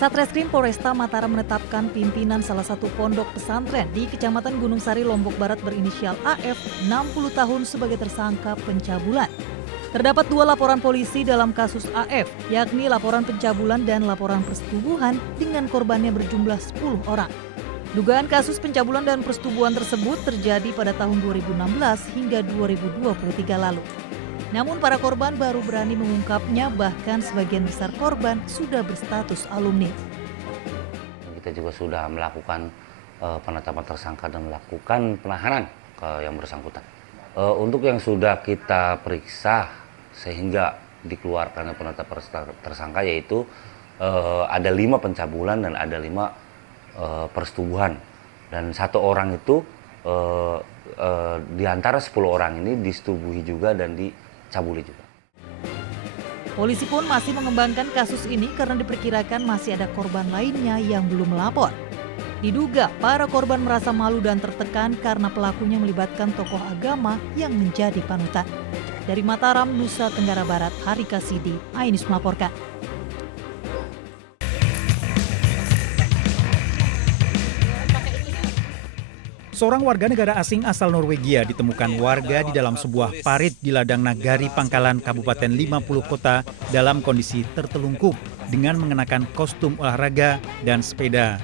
Satreskrim Polresta Mataram menetapkan pimpinan salah satu pondok pesantren di Kecamatan Gunung Sari, Lombok Barat berinisial AF 60 tahun sebagai tersangka pencabulan. Terdapat 2 laporan polisi dalam kasus AF, yakni laporan pencabulan dan laporan persetubuhan dengan korbannya berjumlah 10 orang. Dugaan kasus pencabulan dan persetubuhan tersebut terjadi pada tahun 2016 hingga 2023 lalu. Namun para korban baru berani mengungkapnya, bahkan sebagian besar korban sudah berstatus alumni. Kita juga sudah melakukan penetapan tersangka dan melakukan penahanan ke yang bersangkutan. Untuk yang sudah kita periksa sehingga dikeluarkan penetapan tersangka yaitu ada 5 pencabulan dan ada 5 persetubuhan. Dan 1 orang itu di antara 10 orang ini disetubuhi juga dan dicabuli juga. Polisi pun masih mengembangkan kasus ini karena diperkirakan masih ada korban lainnya yang belum melapor. Diduga para korban merasa malu dan tertekan karena pelakunya melibatkan tokoh agama yang menjadi panutan. Dari Mataram, Nusa Tenggara Barat, Hari Kasidi, Ainus melaporkan. Seorang warga negara asing asal Norwegia ditemukan warga di dalam sebuah parit di ladang Nagari Pangkalan, Kabupaten 50 Kota dalam kondisi tertelungkup dengan mengenakan kostum olahraga dan sepeda.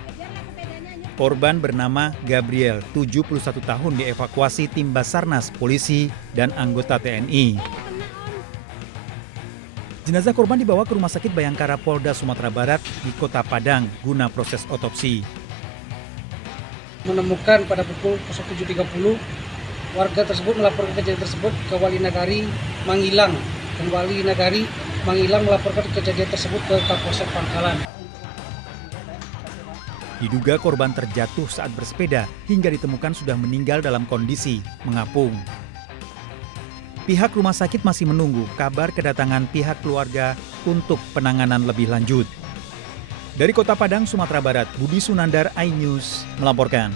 Korban bernama Gabriel, 71 tahun, dievakuasi tim Basarnas, polisi, dan anggota TNI. Jenazah korban dibawa ke Rumah Sakit Bayangkara Polda Sumatera Barat di Kota Padang guna proses otopsi. Menemukan pada pukul 07.30 warga tersebut melaporkan kejadian tersebut ke Wali Nagari Mangilang, dan Wali Nagari Mangilang melaporkan kejadian tersebut ke Kapolsek Pangkalan. Diduga korban terjatuh saat bersepeda hingga ditemukan sudah meninggal dalam kondisi mengapung. Pihak rumah sakit masih menunggu kabar kedatangan pihak keluarga untuk penanganan lebih lanjut. Dari Kota Padang, Sumatera Barat, Budi Sunandar, iNews melaporkan.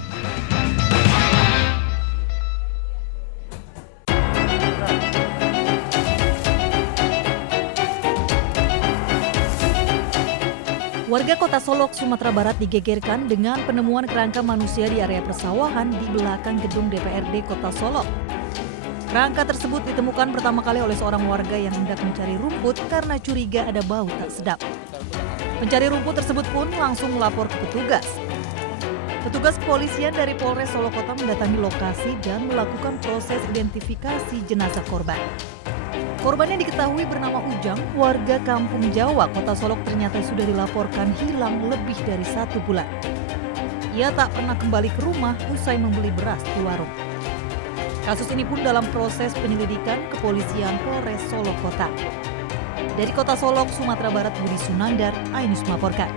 Warga Kota Solok, Sumatera Barat digegerkan dengan penemuan kerangka manusia di area persawahan di belakang gedung DPRD Kota Solok. Kerangka tersebut ditemukan pertama kali oleh seorang warga yang hendak mencari rumput karena curiga ada bau tak sedap. Pencari rumput tersebut pun langsung melapor ke petugas. Petugas kepolisian dari Polres Solok Kota mendatangi lokasi dan melakukan proses identifikasi jenazah korban. Korban yang diketahui bernama Ujang, warga Kampung Jawa, Kota Solok, ternyata sudah dilaporkan hilang lebih dari 1 bulan. Ia tak pernah kembali ke rumah usai membeli beras di warung. Kasus ini pun dalam proses penyelidikan kepolisian Polres Solok Kota. Dari Kota Solok, Sumatera Barat, Budi Sunandar, iNews melaporkan.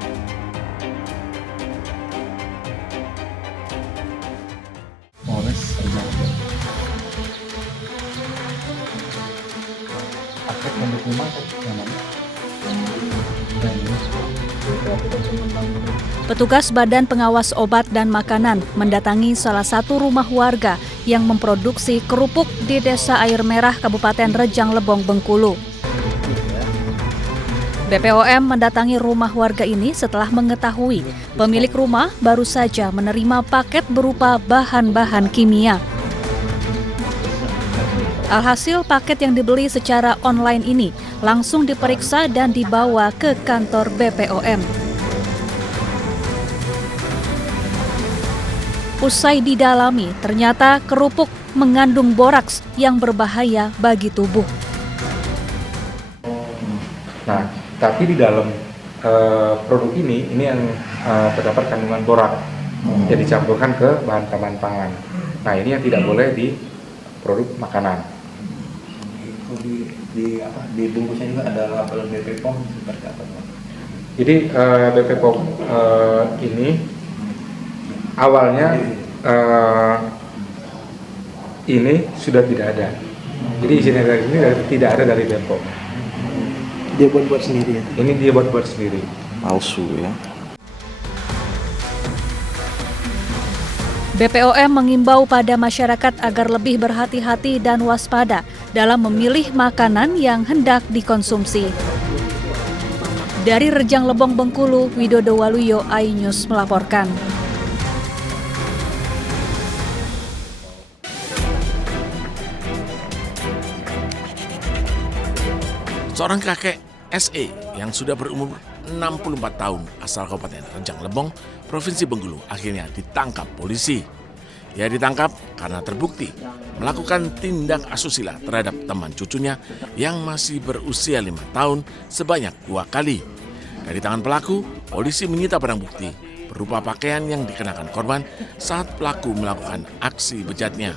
Polres terjadi. Paket pondok rumah namanya. Petugas Badan Pengawas Obat dan Makanan mendatangi salah satu rumah warga yang memproduksi kerupuk di Desa Air Merah, Kabupaten Rejang Lebong, Bengkulu. BPOM mendatangi rumah warga ini setelah mengetahui pemilik rumah baru saja menerima paket berupa bahan-bahan kimia. Alhasil paket yang dibeli secara online ini langsung diperiksa dan dibawa ke kantor BPOM. Usai didalami, ternyata kerupuk mengandung boraks yang berbahaya bagi tubuh. Nah, tapi di dalam produk ini yang terdapat kandungan borak yang dicampurkan ke bahan pangan. Nah, ini yang tidak boleh di produk makanan. Di bungkusnya juga ada label BP POM seperti apa? Jadi BP POM ini awalnya ini sudah tidak ada. Jadi izinnya dari ini tidak ada dari BPOM. Dia buat sendiri ya? Ini dia buat sendiri. Palsu ya? BPOM mengimbau pada masyarakat agar lebih berhati-hati dan waspada dalam memilih makanan yang hendak dikonsumsi. Dari Rejang Lebong, Bengkulu, Widodo Waluyo, iNews melaporkan. Seorang kakek SE yang sudah berumur 64 tahun asal Kabupaten Rejang Lebong, Provinsi Bengkulu akhirnya ditangkap polisi. Ia ditangkap karena terbukti melakukan tindak asusila terhadap teman cucunya yang masih berusia 5 tahun sebanyak 2 kali. Dari tangan pelaku, polisi menyita barang bukti berupa pakaian yang dikenakan korban saat pelaku melakukan aksi bejatnya.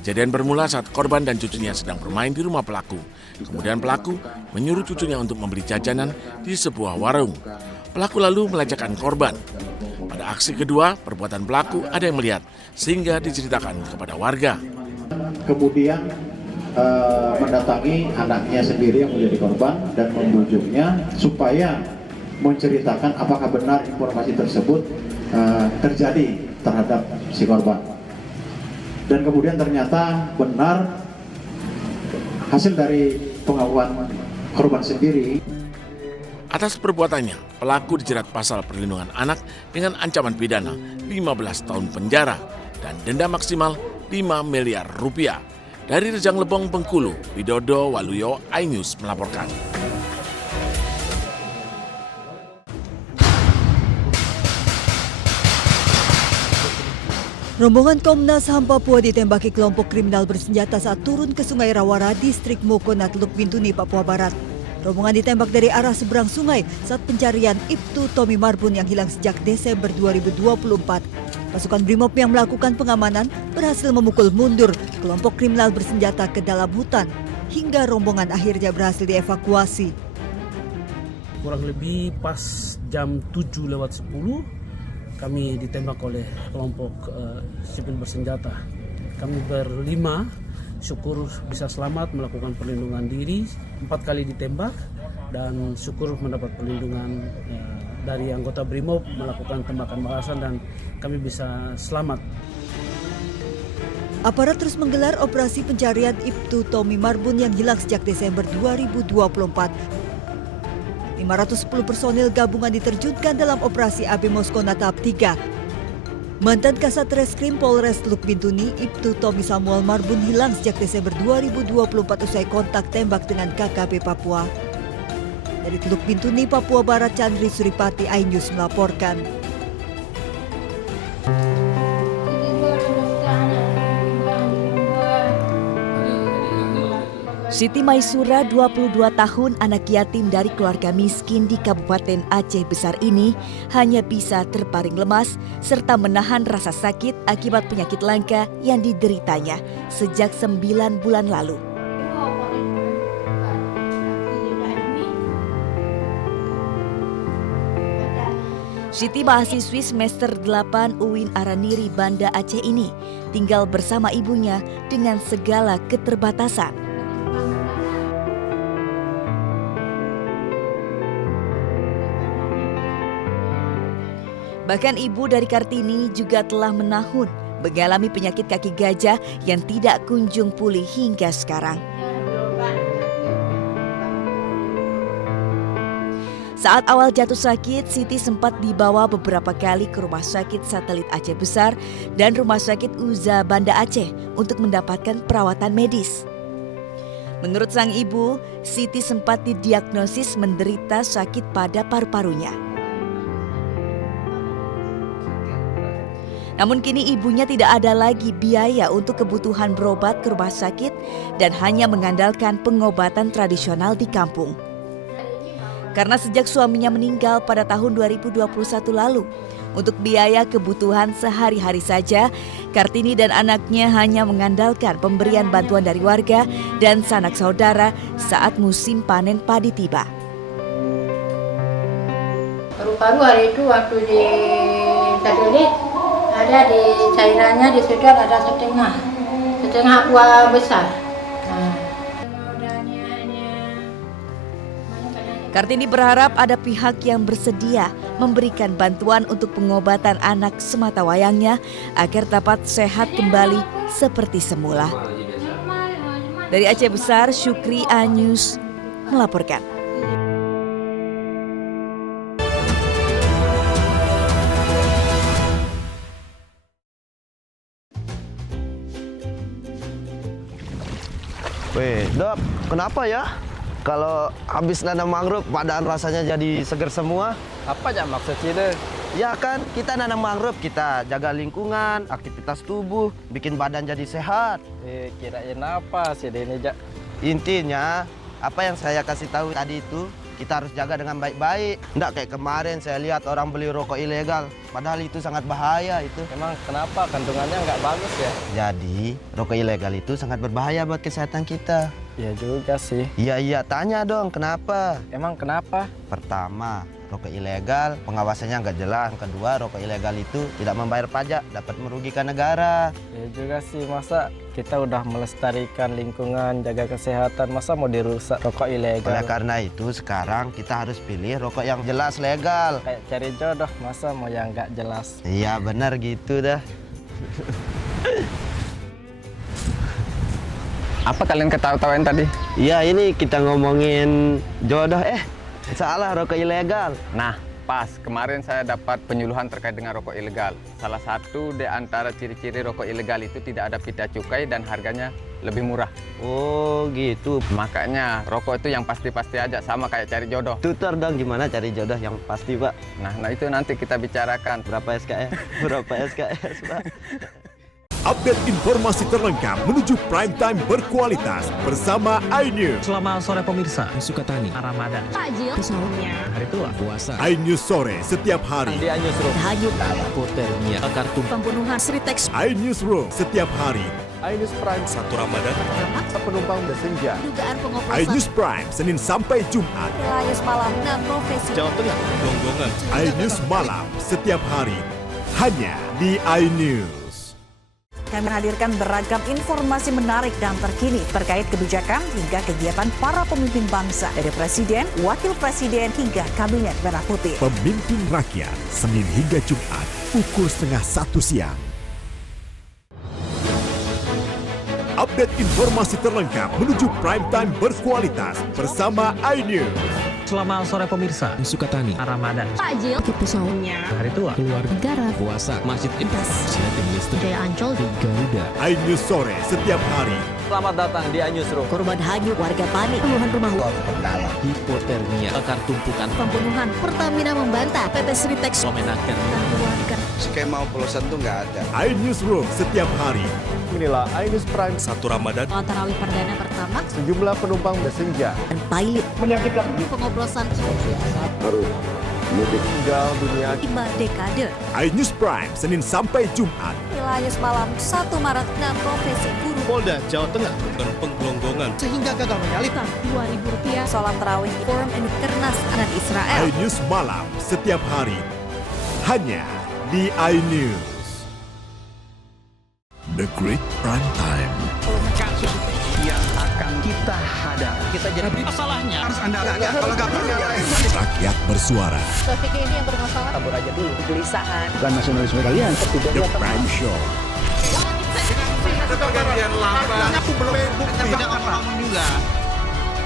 Kejadian bermula saat korban dan cucunya sedang bermain di rumah pelaku. Kemudian pelaku menyuruh cucunya untuk membeli jajanan di sebuah warung. Pelaku lalu melecehkan korban. Pada aksi kedua, perbuatan pelaku ada yang melihat sehingga diceritakan kepada warga. Kemudian mendatangi anaknya sendiri yang menjadi korban dan membujuknya supaya menceritakan apakah benar informasi tersebut terjadi terhadap si korban. Dan kemudian ternyata benar hasil dari pengakuan korban sendiri. Atas perbuatannya, pelaku dijerat pasal perlindungan anak dengan ancaman pidana 15 tahun penjara dan denda maksimal 5 miliar rupiah. Dari Rejang Lebong, Bengkulu, Widodo Waluyo, iNews melaporkan. Rombongan Komnas HAM Papua ditembaki kelompok kriminal bersenjata saat turun ke Sungai Rawara, Distrik Mokonat, Teluk Bintuni, Papua Barat. Rombongan ditembak dari arah seberang sungai saat pencarian Ibtu Tommy Marbun yang hilang sejak Desember 2024. Pasukan Brimob yang melakukan pengamanan berhasil memukul mundur kelompok kriminal bersenjata ke dalam hutan hingga rombongan akhirnya berhasil dievakuasi. Kurang lebih pas jam 7:10 kami ditembak oleh kelompok sipil bersenjata. Kami berlima, syukur bisa selamat melakukan perlindungan diri, 4 kali ditembak dan syukur mendapat perlindungan dari anggota Brimob melakukan tembakan balasan dan kami bisa selamat. Aparat terus menggelar operasi pencarian Ibtu Tommy Marbun yang hilang sejak Desember 2024. 510 personil gabungan diterjunkan dalam operasi AB Moskona tahap 3. Mantan Kasat Reskrim Polres Teluk Bintuni, Ibtu Tommy Samuel Marbun hilang sejak Desember 2024 usai kontak tembak dengan KKP Papua. Dari Teluk Bintuni, Papua Barat, Chandri Suripati, iNews melaporkan. Siti Maisura, 22 tahun, anak yatim dari keluarga miskin di Kabupaten Aceh Besar ini hanya bisa terbaring lemas serta menahan rasa sakit akibat penyakit langka yang dideritanya sejak 9 bulan lalu. Siti, mahasiswi semester 8 UIN Araniri, Banda Aceh ini tinggal bersama ibunya dengan segala keterbatasan. Bahkan ibu dari Kartini juga telah menahun mengalami penyakit kaki gajah yang tidak kunjung pulih hingga sekarang. Saat awal jatuh sakit, Siti sempat dibawa beberapa kali ke Rumah Sakit Satelit Aceh Besar dan Rumah Sakit Uza Banda Aceh untuk mendapatkan perawatan medis. Menurut sang ibu, Siti sempat didiagnosis menderita sakit pada paru-parunya. Namun kini ibunya tidak ada lagi biaya untuk kebutuhan berobat ke rumah sakit dan hanya mengandalkan pengobatan tradisional di kampung. Karena sejak suaminya meninggal pada tahun 2021 lalu, untuk biaya kebutuhan sehari-hari saja, Kartini dan anaknya hanya mengandalkan pemberian bantuan dari warga dan sanak saudara saat musim panen padi tiba. Paru-paru hari itu waktu di satelit, ada di cairannya disedot ada setengah aqua besar. Kartini berharap ada pihak yang bersedia memberikan bantuan untuk pengobatan anak sematawayangnya agar dapat sehat kembali seperti semula. Dari Aceh Besar, Syukri, iNews melaporkan. Weh, Dok, kenapa ya? Kalau habis nanam mangrove, badan rasanya jadi seger semua. Apa aja maksudnya? Ya kan, kita nanam mangrove, kita jaga lingkungan, aktivitas tubuh, bikin badan jadi sehat. Kirain apa sih ini, Jak? Intinya, apa yang saya kasih tahu tadi itu, kita harus jaga dengan baik-baik. Nggak kayak kemarin saya lihat orang beli rokok ilegal, padahal itu sangat bahaya itu. Emang kenapa kandungannya nggak bagus ya? Jadi, rokok ilegal itu sangat berbahaya buat kesehatan kita. Ya juga sih. Iya, tanya dong, kenapa? Emang kenapa? Pertama, rokok ilegal pengawasannya nggak jelas. Kedua, rokok ilegal itu tidak membayar pajak, dapat merugikan negara. Ya juga sih, masa kita udah melestarikan lingkungan, jaga kesehatan, masa mau dirusak rokok ilegal? Oleh karena itu, sekarang kita harus pilih rokok yang jelas legal. Kayak cari jodoh, masa mau yang nggak jelas? Iya, benar gitu dah. Apa kalian ketawa-tawain tadi? Iya, ini kita ngomongin jodoh. Salah, rokok ilegal. Nah, pas kemarin saya dapat penyuluhan terkait dengan rokok ilegal. Salah satu di antara ciri-ciri rokok ilegal itu tidak ada pita cukai dan harganya lebih murah. Oh, gitu. Makanya rokok itu yang pasti-pasti aja, sama kayak cari jodoh. Tutor dong gimana cari jodoh yang pasti, Pak. Nah itu nanti kita bicarakan. Berapa SKS? Berapa SKS, Pak? Update informasi terlengkap menuju prime time berkualitas bersama iNews. Selamat sore pemirsa, Sukatani, Ramadan, takjil, pesawatnya, hari tua, puasa. iNews sore setiap hari. Di iNewsroom, hanyut, hipotermia, kartu, pembunuhan, Sritex, iNewsroom setiap hari. iNews Prime 1 Ramadan, penumpang bersenja. dugaan pengoplosan, iNews Prime Senin sampai Jumat. iNews malam 6 profesi, Jawa Tengah, Gonggongan. iNews malam setiap hari hanya di iNews. Kami hadirkan beragam informasi menarik dan terkini terkait kebijakan hingga kegiatan para pemimpin bangsa dari Presiden, Wakil Presiden hingga Kabinet Merah Putih. Pemimpin Rakyat, Senin hingga Jumat, pukul 12:30 siang. Update informasi terlengkap menuju prime time berkualitas bersama iNews. Selamat sore pemirsa, Sukatani, Ramadan, takjil, pesawatnya, hari tua, keluarga, negara, puasa, masjid, silatin listrik, Jaya Ancol, Garuda. iNews sore setiap hari. Selamat datang di iNewsroom. korban hanyut, warga panik, puluhan rumah Hipotermia, akar tumpukan, pembunuhan, Pertamina membantah, PT Sritex, memenangkan, dan keluarga. Skema oplosan tuh nggak ada. iNewsroom setiap hari. Inilah iNews Prime 1 Ramadan. Sholat tarawih perdana pertama, Sejumlah penumpang bersenja. dan pilot, Menyakitkan. pengoplosan, Harus mudik tinggal dunia. 5 dekade. iNews Prime Senin sampai Jumat. iNews malam 1 Maret 6 profesi guru, Polda Jawa Tengah dan Penggelonggongan. sehingga gagal menyalip. Rp2.000, sholat tarawih Forum and Kernas anak Israel. iNews malam setiap hari hanya di iNews. The Great Prime Time. Kasus yang akan kita hadapi. Kita jadi masalahnya harus Anda kalau nggak Rakyat bersuara. Taufik ini yang bermasalah. Kabur aja dulu. kegelisahan. Bukan nasionalisme kalian. The Prime Show. Pergantian lama. Aku belum bukti. Ngomong juga.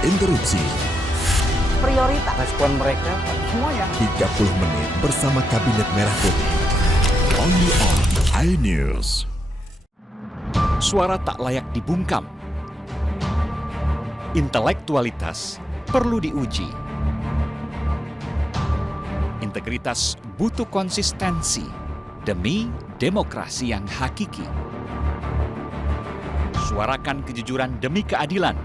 Interupsi prioritas. Respon mereka semuanya 30 menit bersama Kabinet Merah Putih. Only on iNews. Suara tak layak dibungkam. Intelektualitas perlu diuji. Integritas butuh konsistensi demi demokrasi yang hakiki. Suarakan kejujuran demi keadilan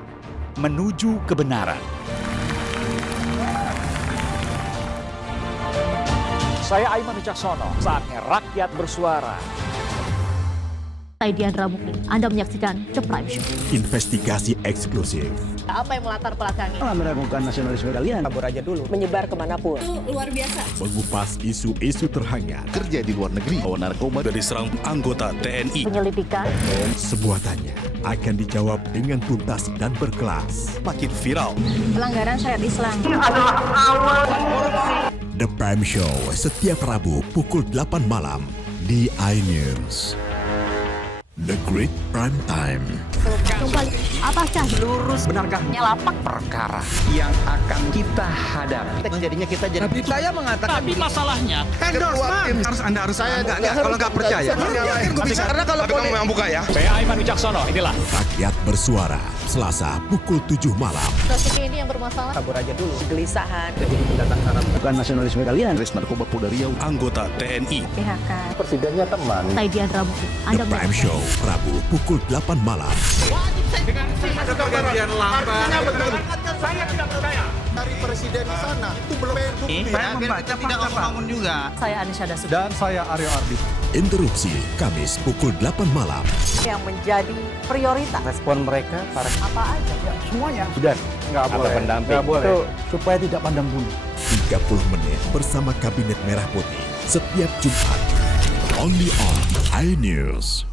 menuju kebenaran. Saya Aiman Wicaksono, saatnya rakyat bersuara. Saya Diandra Mukni, Anda menyaksikan The Prime Show. Investigasi eksklusif. Apa yang melatar belakangi? Meragukan nasionalisme kalian. kabur aja dulu. Menyebar kemanapun. Itu luar biasa. Mengupas isu-isu terhangat. Kerja di luar negeri. Bawa narkoba dari serang anggota TNI. Penyelidikan. Semua tanya akan dijawab dengan tuntas dan berkelas. Makin viral. Pelanggaran syariat Islam. The Prime Show setiap Rabu pukul 8 malam di iNews. The Great Prime Time. Kembali, apakah Lurus, benarkah lapak perkara yang akan kita hadapi? Jadinya kita jadi. Saya mengatakan Tapi masalahnya endorsement harus saya enggak kalau nggak percaya. Karena kalau kamu yang buka ya. Saya Aiman Wicaksono, inilah. Rakyat bersuara, Selasa pukul 7 malam. kasus ini yang bermasalah? Kabur aja dulu. Kegelisahan, Jadi pendatang haram. Bukan nasionalisme kalian, Res Narkoba Polda Riau. Anggota TNI. PHK. Presidennya teman. Saidian Rabu. The Prime Show, Rabu pukul 8 malam. Ada pergantian lambat. Saya tidak percaya. Dari presiden di sana itu belum bukti. Saya membaca tidak ngomong juga. Saya Anisha Dasuki. Dan saya Aryo Ardi. Interupsi, Kamis pukul 8 malam. Yang menjadi prioritas. Respon mereka para Apa aja? Semuanya. sudah nggak boleh pendamping itu Supaya tidak pandang bulu. 30 menit bersama Kabinet Merah Putih. Setiap Jumat. Only on iNews.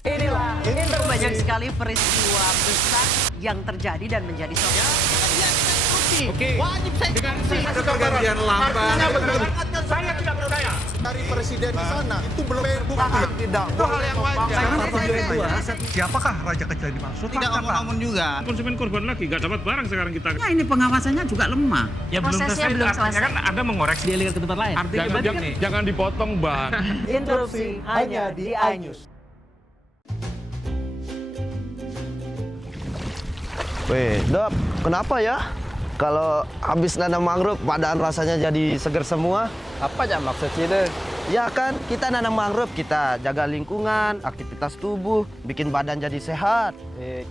Inilah banyak sekali peristiwa besar yang terjadi dan menjadi sorotan. Oke. Wajib saya ada pergantian lambat. Saya tidak percaya. Dari presiden di sana itu belum bukti. Tidak. Itu hal yang wajar. Siapakah raja kecil yang dimaksud? Tidak ngomong juga. Konsumen korban lagi, nggak dapat barang sekarang kita. Nah, ini pengawasannya juga lemah. Ya Prosesnya belum selesai. kan Anda mengoreksi. Dia lihat ke tempat lain. Jangan dipotong, Bang. Interupsi hanya di iNews. Weh, Dok, kenapa ya? Kalau habis nanam mangrove, badan rasanya jadi seger semua. apa aja maksudnya? Ya kan, kita nanam mangrove, kita jaga lingkungan, aktivitas tubuh, bikin badan jadi sehat.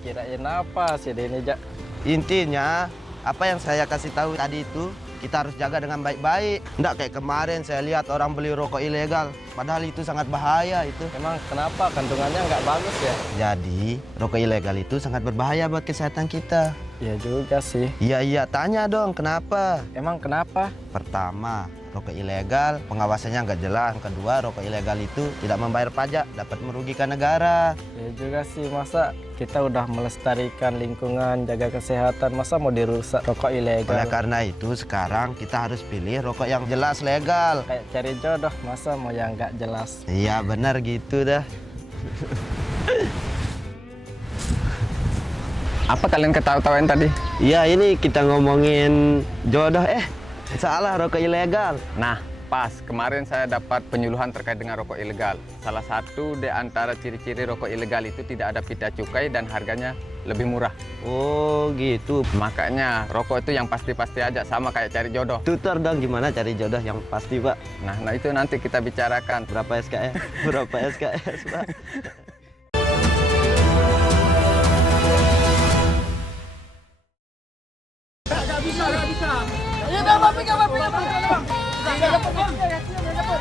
Kirain apa sih ini Jak? Intinya, apa yang saya kasih tahu tadi itu, kita harus jaga dengan baik-baik. Nggak kayak kemarin saya lihat orang beli rokok ilegal, padahal itu sangat bahaya itu. Emang kenapa kandungannya nggak bagus ya? Jadi, rokok ilegal itu sangat berbahaya buat kesehatan kita. Ya juga sih. Iya, tanya dong, kenapa? Emang kenapa? Pertama, rokok ilegal, pengawasannya nggak jelas. Kedua, rokok ilegal itu tidak membayar pajak, dapat merugikan negara. Ya juga sih, masa kita udah melestarikan lingkungan, jaga kesehatan, masa mau dirusak rokok ilegal? Oleh karena itu, sekarang kita harus pilih rokok yang jelas legal. Kayak cari jodoh, masa mau yang nggak jelas? Iya, benar gitu dah. Apa kalian ketawa-tawain tadi? Iya, ini kita ngomongin jodoh. Salah, rokok ilegal. Nah, pas kemarin saya dapat penyuluhan terkait dengan rokok ilegal. Salah satu di antara ciri-ciri rokok ilegal itu tidak ada pita cukai dan harganya lebih murah. Oh gitu. Makanya rokok itu yang pasti-pasti aja, sama kayak cari jodoh. Tutor dong gimana cari jodoh yang pasti, Pak. Nah itu nanti kita bicarakan. Berapa SKS? Berapa SKS, Pak?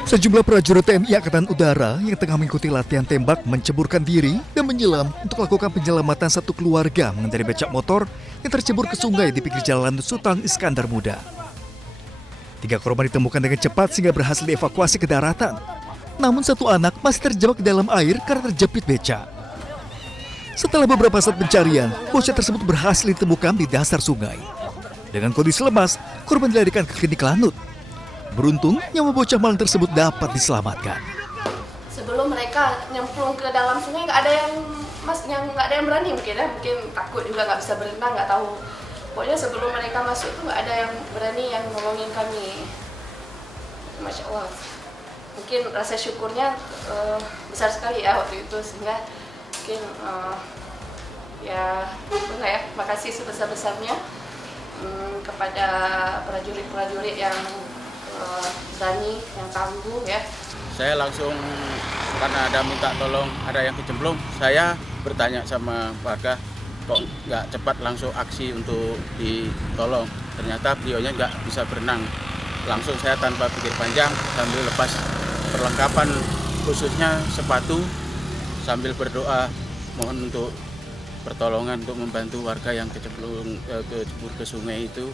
Sejumlah prajurit TNI Angkatan Udara yang tengah mengikuti latihan tembak menceburkan diri dan menyelam untuk melakukan penyelamatan satu keluarga mengendarai becak motor yang tercebur ke sungai di pinggir jalan Sultan Iskandar Muda. 3 korban ditemukan dengan cepat sehingga berhasil dievakuasi ke daratan. Namun satu anak masih terjebak di dalam air karena terjepit becak. Setelah beberapa saat pencarian, bocah tersebut berhasil ditemukan di dasar sungai. Dengan kondisi lemas, korban dilarikan ke klinik Lanut. Beruntung, nyawa bocah malang tersebut dapat diselamatkan. Sebelum mereka nyemplung ke dalam sungai, nggak ada yang berani mungkin ya, mungkin takut juga nggak bisa berenang, nggak tahu. Pokoknya sebelum mereka masuk tuh nggak ada yang berani yang nolongin kami. Masya Allah. Mungkin rasa syukurnya besar sekali ya waktu itu, sehingga mungkin makasih sebesar-besarnya kepada prajurit-prajurit yang berani, yang tangguh ya. Saya langsung karena ada minta tolong, ada yang kecemplung, saya bertanya sama warga kok nggak cepat langsung aksi untuk ditolong. Ternyata beliaunya nggak bisa berenang. Langsung saya tanpa pikir panjang sambil lepas perlengkapan khususnya sepatu sambil berdoa mohon untuk pertolongan untuk membantu warga yang kecebur ke sungai itu.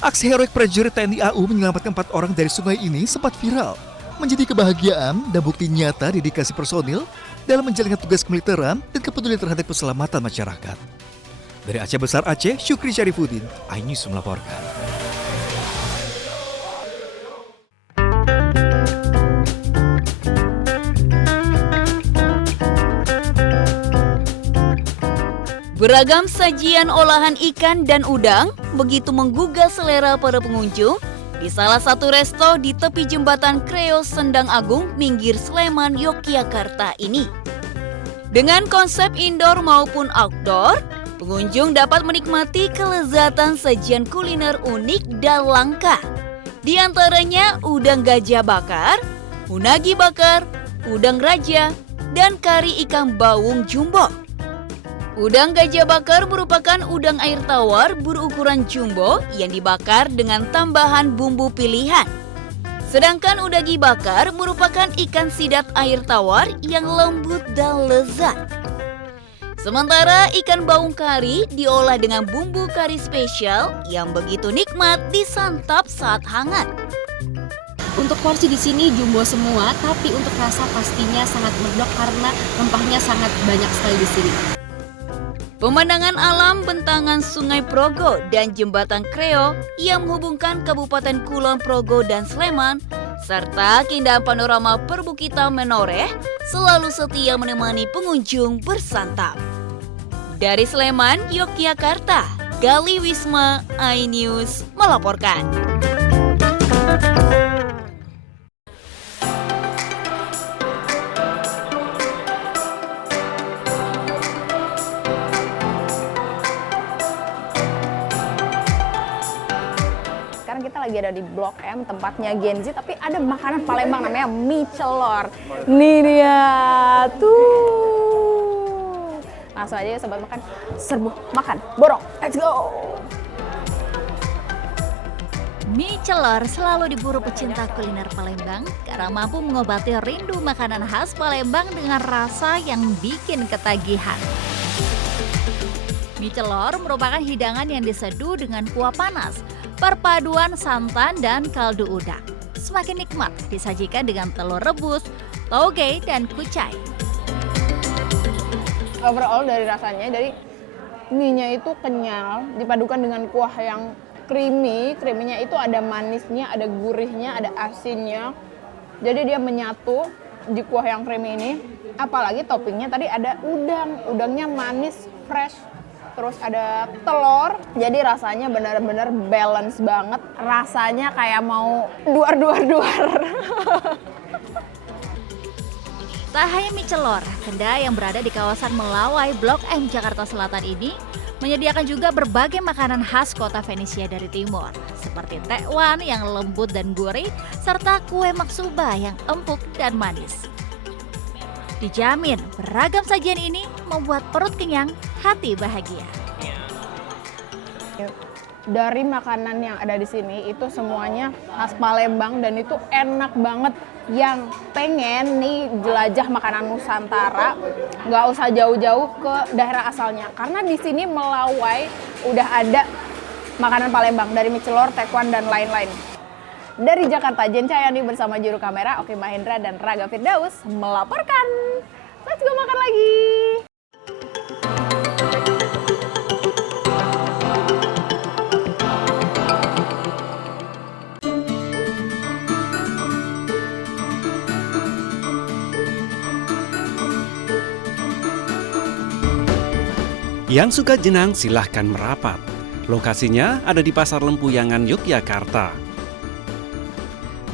Aksi heroik prajurit TNI AU menyelamatkan 4 orang dari sungai ini sempat viral, menjadi kebahagiaan dan bukti nyata dedikasi personil dalam menjalankan tugas kemiliteran dan kepedulian terhadap keselamatan masyarakat. Dari Aceh Besar Aceh, Syukri Syarifuddin, iNews melaporkan. Beragam sajian olahan ikan dan udang begitu menggugah selera para pengunjung di salah satu resto di tepi jembatan Kreo Sendang Agung, Minggir Sleman, Yogyakarta ini. Dengan konsep indoor maupun outdoor, pengunjung dapat menikmati kelezatan sajian kuliner unik dan langka. Di antaranya udang gajah bakar, unagi bakar, udang raja, dan kari ikan bawung jumbo. Udang gajah bakar merupakan udang air tawar berukuran jumbo yang dibakar dengan tambahan bumbu pilihan. Sedangkan udagi bakar merupakan ikan sidat air tawar yang lembut dan lezat. Sementara ikan baung kari diolah dengan bumbu kari spesial yang begitu nikmat disantap saat hangat. Untuk porsi di sini jumbo semua, tapi untuk rasa pastinya sangat medok karena rempahnya sangat banyak sekali di sini. Pemandangan alam bentangan Sungai Progo dan Jembatan Kreo yang menghubungkan Kabupaten Kulon Progo dan Sleman, serta keindahan panorama perbukitan Menoreh selalu setia menemani pengunjung bersantap. Dari Sleman, Yogyakarta, Gali Wisma, iNews melaporkan. Sekarang kita lagi ada di Blok M, tempatnya Gen Z, tapi ada makanan Palembang namanya mie celor. Nih dia, tuh. Langsung aja ya sobat makan, serbu makan, borong, let's go! Mie celor selalu diburu pecinta kuliner Palembang karena mampu mengobati rindu makanan khas Palembang dengan rasa yang bikin ketagihan. Mie celor merupakan hidangan yang diseduh dengan kuah panas, perpaduan santan dan kaldu udang. Semakin nikmat disajikan dengan telur rebus, toge, dan kucai. Overall dari rasanya, dari mie-nya itu kenyal, dipadukan dengan kuah yang creamy. Creamy-nya itu ada manisnya, ada gurihnya, ada asinnya. Jadi dia menyatu di kuah yang creamy ini. Apalagi toppingnya tadi ada udang. Udangnya manis, fresh. Terus ada telur. Jadi rasanya benar-benar balance banget. Rasanya kayak mau duar. Tak hanya mie celor, kedai yang berada di kawasan Melawai, Blok M, Jakarta Selatan ini menyediakan juga berbagai makanan khas kota Venesia dari timur, seperti tekwan yang lembut dan gurih, serta kue maksuba yang empuk dan manis. Dijamin beragam sajian ini membuat perut kenyang, hati bahagia. Dari makanan yang ada di sini itu semuanya khas Palembang dan itu enak banget. Yang pengen nih jelajah makanan Nusantara, nggak usah jauh-jauh ke daerah asalnya. Karena di sini Melawai udah ada makanan Palembang dari mie celor, tekwan, dan lain-lain. Dari Jakarta, Jen Cahyani bersama juru kamera Oki Mahendra dan Raga Firdaus melaporkan. Let's go makan lagi! Yang suka jenang silahkan merapat. Lokasinya ada di Pasar Lempuyangan, Yogyakarta.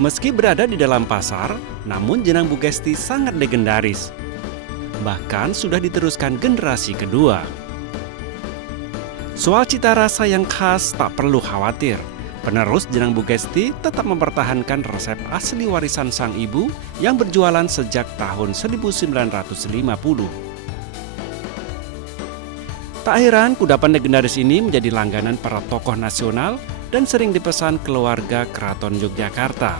Meski berada di dalam pasar, namun jenang Bu Gesti sangat legendaris. Bahkan sudah diteruskan generasi kedua. Soal cita rasa yang khas tak perlu khawatir. Penerus jenang Bu Gesti tetap mempertahankan resep asli warisan sang ibu yang berjualan sejak tahun 1950. Tak heran kudapan legendaris ini menjadi langganan para tokoh nasional dan sering dipesan keluarga Keraton Yogyakarta.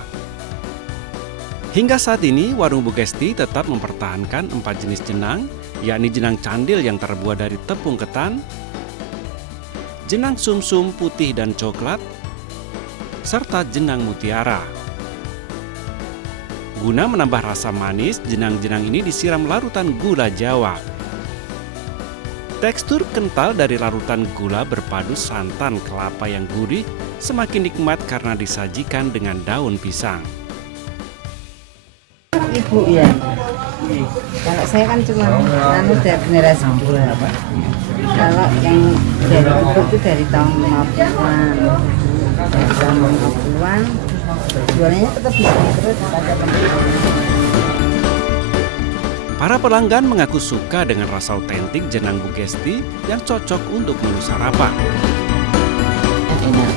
Hingga saat ini, warung Bu Gesti tetap mempertahankan 4 jenis jenang, yakni jenang candil yang terbuat dari tepung ketan, jenang sumsum putih dan coklat, serta jenang mutiara. Guna menambah rasa manis, jenang-jenang ini disiram larutan gula Jawa. Tekstur kental dari larutan gula berpadu santan kelapa yang gurih semakin nikmat karena disajikan dengan daun pisang. Ibu ya, Kalau saya kan cuma dari generasi kedua. Kalau yang dari ibu itu dari tahun 50-an. Dari tahun 50-an, jualannya tetap di sini terus ada penjualan. Para pelanggan mengaku suka dengan rasa otentik jenang Bu Gesti yang cocok untuk menu sarapan. Enak,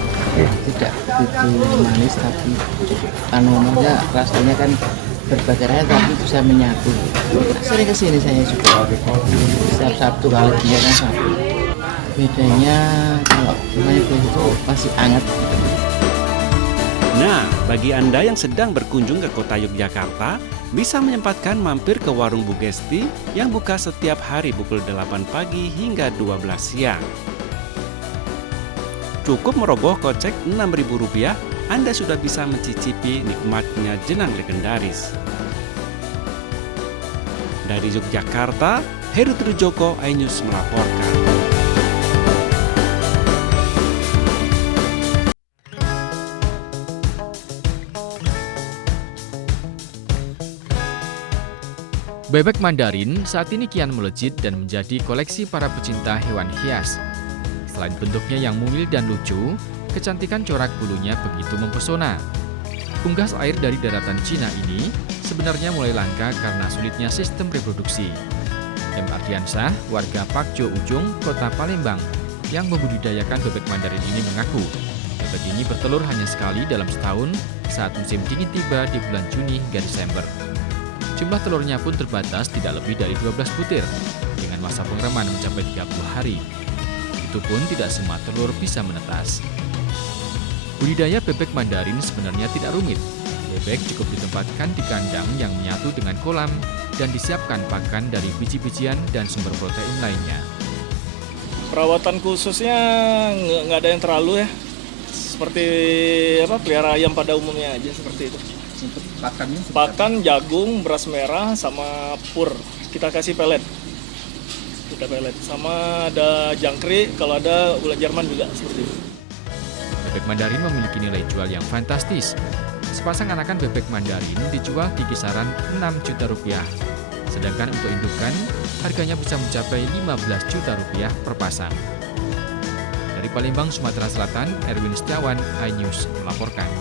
tidak begitu manis tapi rasanya kan berbagai rasa tapi bisa menyatu. Sering kesini saya juga. Setiap Sabtu kalau dia kan Sabtu. Bedanya kalau rumahnya itu masih hangat. Nah, bagi Anda yang sedang berkunjung ke kota Yogyakarta, bisa menyempatkan mampir ke warung Bu Gesti yang buka setiap hari pukul 8 pagi hingga 12 siang. Cukup merogoh kocek Rp6.000, Anda sudah bisa mencicipi nikmatnya jenang legendaris. Dari Yogyakarta, Heru Trijoko, iNews melaporkan. Bebek Mandarin saat ini kian melejit dan menjadi koleksi para pecinta hewan hias. Selain bentuknya yang mungil dan lucu, kecantikan corak bulunya begitu mempesona. Unggas air dari daratan Cina ini sebenarnya mulai langka karena sulitnya sistem reproduksi. M. Ardiansyah, warga Pakjo Ujung, kota Palembang, yang membudidayakan bebek Mandarin ini mengaku, bebek ini bertelur hanya sekali dalam setahun saat musim dingin tiba di bulan Juni hingga Desember. Jumlah telurnya pun terbatas tidak lebih dari 12 butir, dengan masa pengereman mencapai 30 hari. Itu pun tidak semua telur bisa menetas. Budidaya bebek Mandarin sebenarnya tidak rumit. Bebek cukup ditempatkan di kandang yang menyatu dengan kolam dan disiapkan pakan dari biji-bijian dan sumber protein lainnya. Perawatan khususnya nggak ada yang terlalu ya, seperti pelihara ayam pada umumnya aja seperti itu. Pakan jagung, beras merah, sama pur. Kita kasih pelet. Sama ada jangkrik, kalau ada gula Jerman juga seperti itu. Bebek Mandarin memiliki nilai jual yang fantastis. Sepasang anakan bebek Mandarin dijual di kisaran Rp6 juta. Sedangkan untuk indukan, harganya bisa mencapai Rp15 juta per pasang. Dari Palembang, Sumatera Selatan, Erwin Setiawan, iNews melaporkan.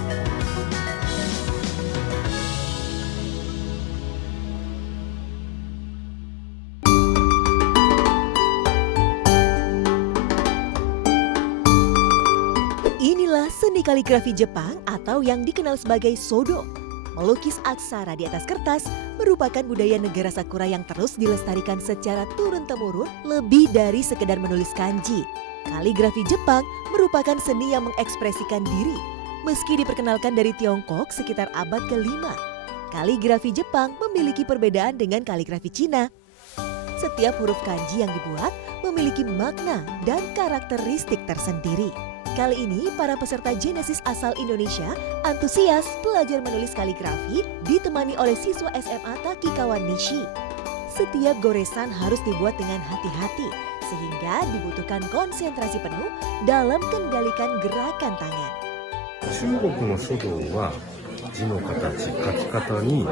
Seni kaligrafi Jepang atau yang dikenal sebagai Sodo. Melukis aksara di atas kertas merupakan budaya negara Sakura yang terus dilestarikan secara turun-temurun lebih dari sekedar menulis kanji. Kaligrafi Jepang merupakan seni yang mengekspresikan diri. Meski diperkenalkan dari Tiongkok sekitar abad ke-5, kaligrafi Jepang memiliki perbedaan dengan kaligrafi Cina. Setiap huruf kanji yang dibuat memiliki makna dan karakteristik tersendiri. Kali ini, para peserta Genesis asal Indonesia antusias belajar menulis kaligrafi ditemani oleh siswa SMA Takikawa Nishi. Setiap goresan harus dibuat dengan hati-hati, sehingga dibutuhkan konsentrasi penuh dalam kendalikan gerakan tangan. 中国の書道は字の形、書き方に、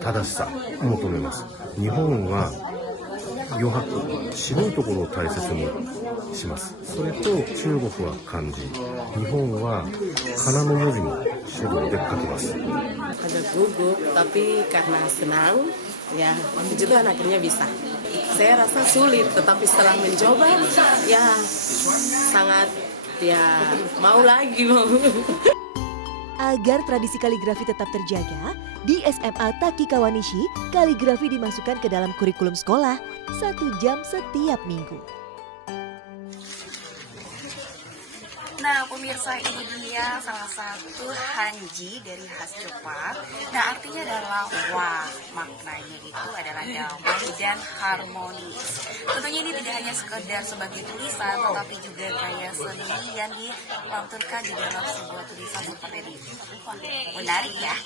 正しさを求めます。日本は余白、白いところを大切にします。それと中国は漢字、日本は仮名の文字も書道で書きます。Agak gugup, tapi karena senang, ya puji Tuhan akhirnya bisa. Saya rasa sulit, tetapi setelah mencoba, ya sangat mau lagi. Agar tradisi kaligrafi tetap terjaga, di SMA Takikawa Nishi, kaligrafi dimasukkan ke dalam kurikulum sekolah 1 jam setiap minggu. Nah, pemirsa, ini dia salah satu hanji dari khas Jepang. Nah, artinya adalah wah, maknanya itu adalah damai dan harmonis. Tentunya ini tidak hanya sekedar sebagai tulisan, tetapi juga gaya seni yang dilanturkan di dalam sebuah tulisan seperti ini. Menarik ya?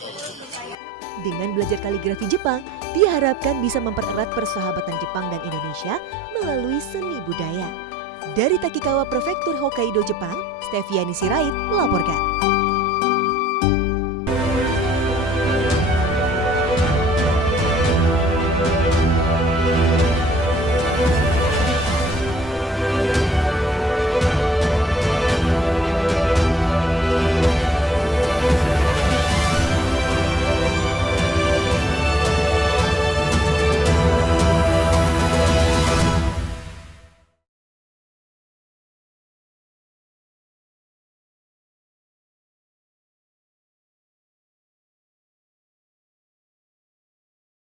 Dengan belajar kaligrafi Jepang, diharapkan bisa mempererat persahabatan Jepang dan Indonesia melalui seni budaya. Dari Takikawa Prefektur Hokkaido, Jepang, Steviani Sirait melaporkan.